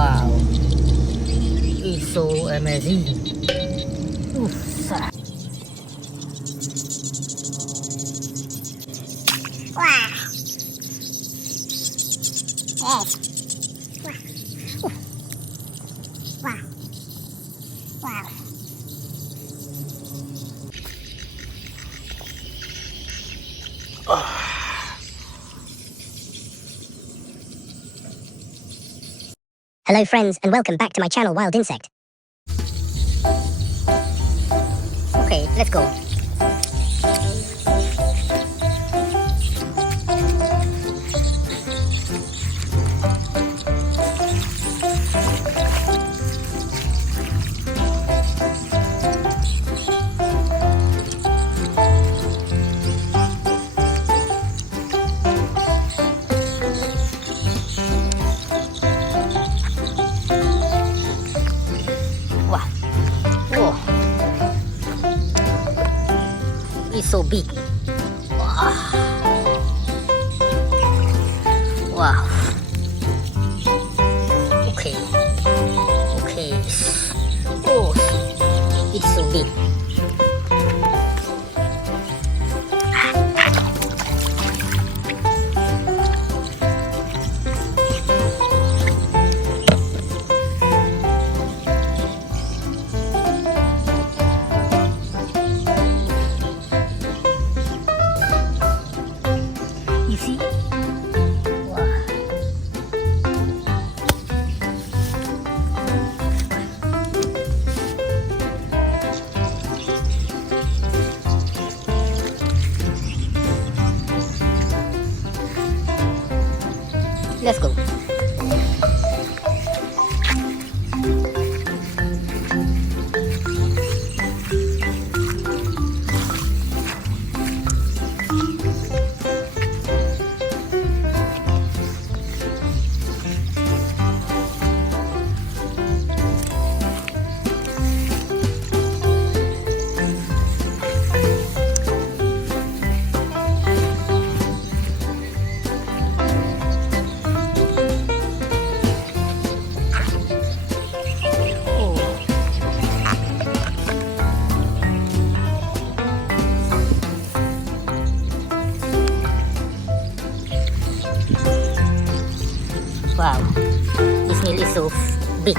Wow, it's so amazing. Oof. Wow. Yes. Wow. Wow. Wow. Hello friends and welcome back to my channel Wild Insect. Okay, let's go. Wow. Whoa. It's so big. Wow. Wow. Okay. Okay. Oh, it's so big. You see? Wow. Let's go. Wow, this snail is so big.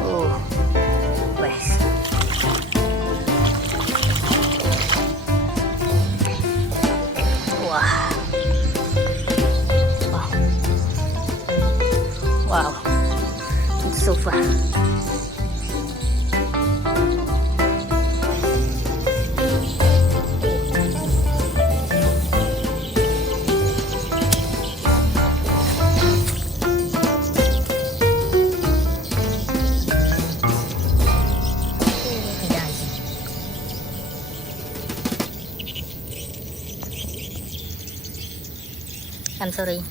Oh, yes. Wow. Wow. Wow. It's so far. I'm sorry.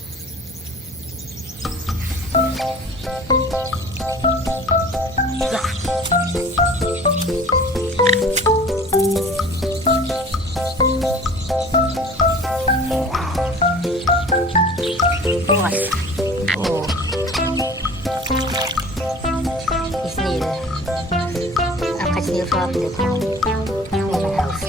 Oh, snail. I'm catching snail from the pond in my house.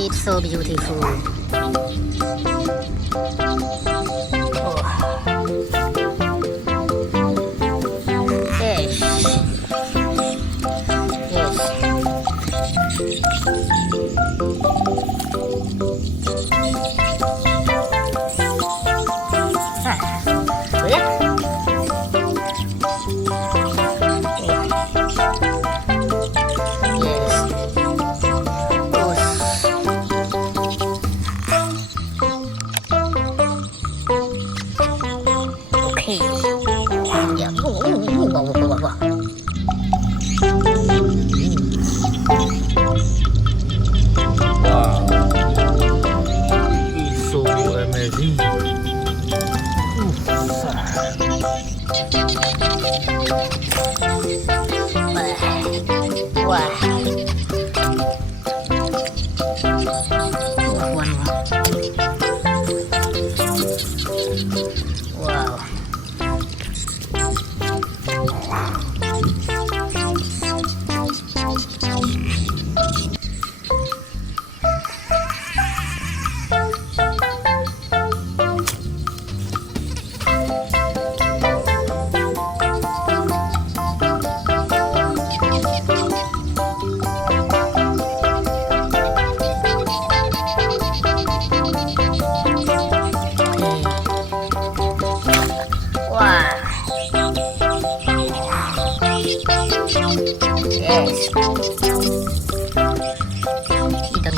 It's so beautiful. Oh. Yes. Yes. Ah. Yeah. Wow.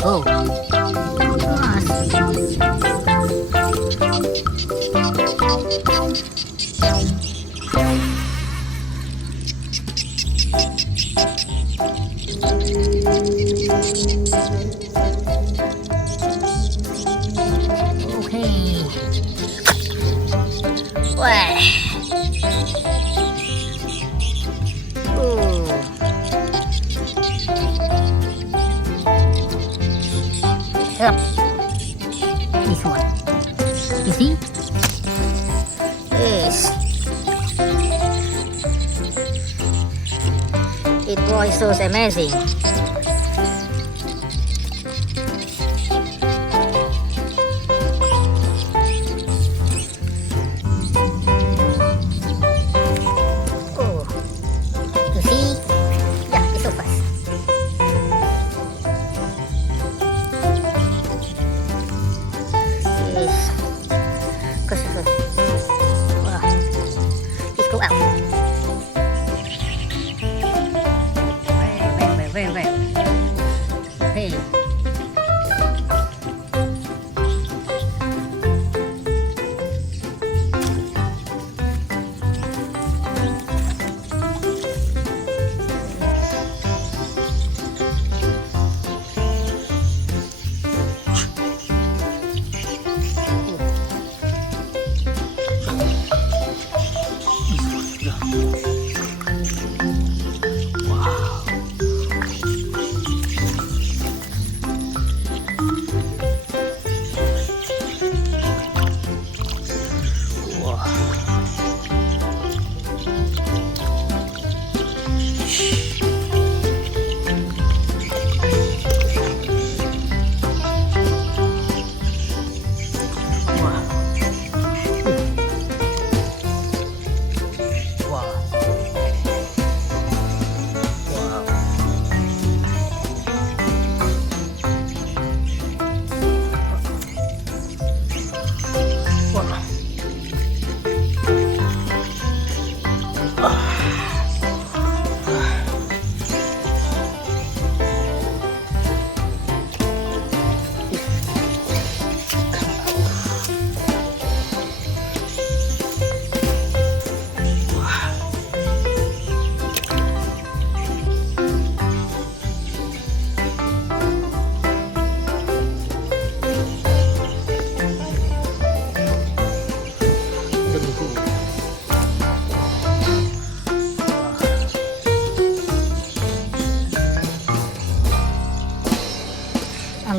Go. Okay. Wah. Yep. This one. You see? Yes. It was so amazing. Oh, you see? Yeah, it's so fast. Yes. Wow. Let's go out. Well. Hey.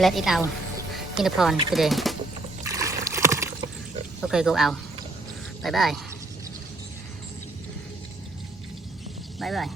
Let it out in the pond today. Okay, go out. Bye bye. Bye bye.